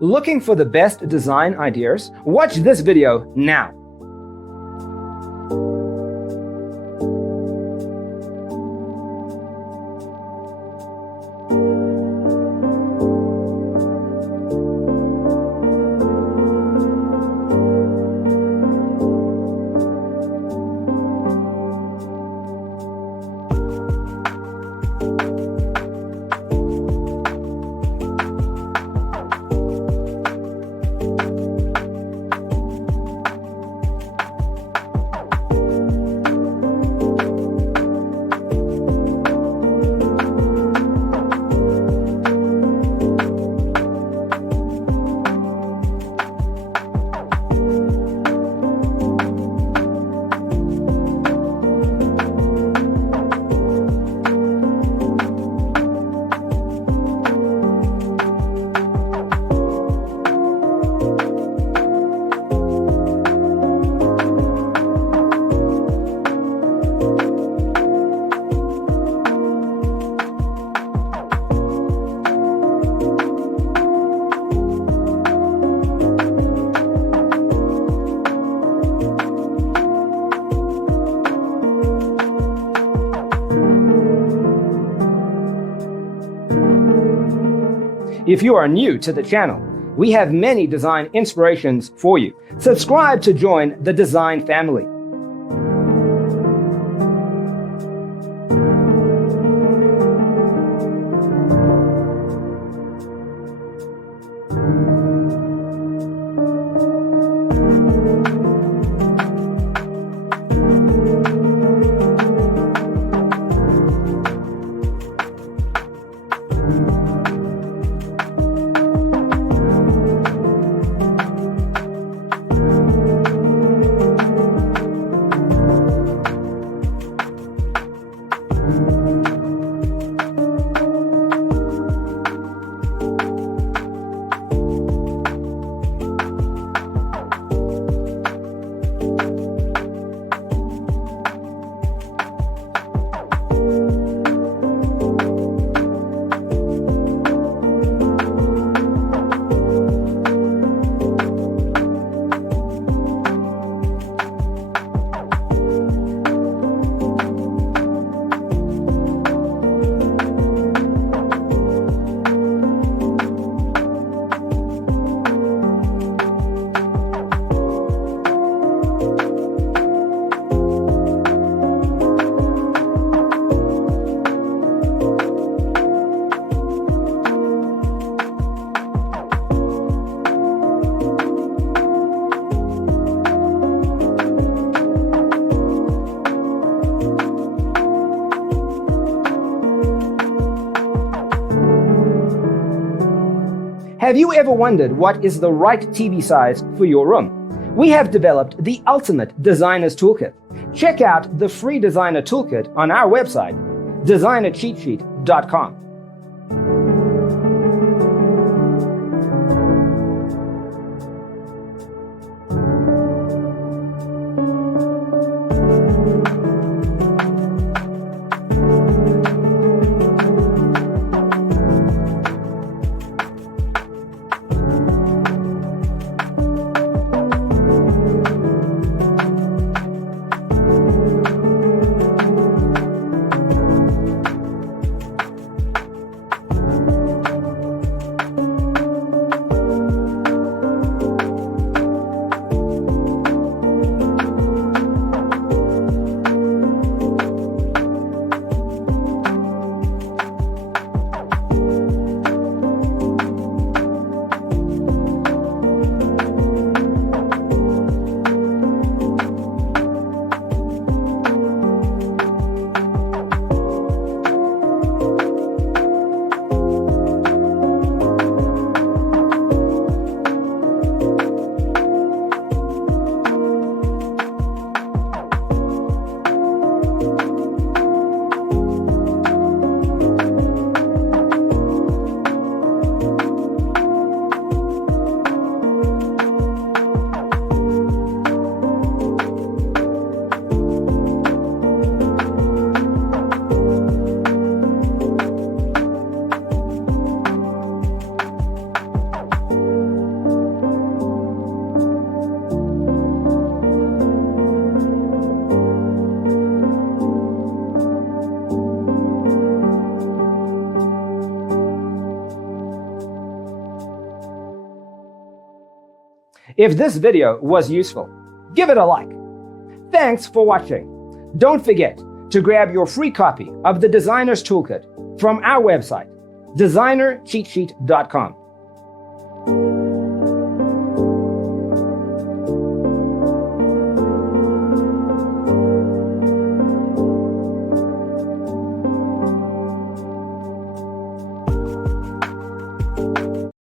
Looking for the best design ideas? Watch this video now. If you are new to the channel, we have many design inspirations for you. Subscribe to join the design family. Have you ever wondered what is the right TV size for your room? We have developed the ultimate designer's toolkit. Check out the free designer toolkit on our website, designercheatsheet.com. If this video was useful, give it a like. Thanks for watching. Don't forget to grab your free copy of the Designer's Toolkit from our website, designercheatsheet.com.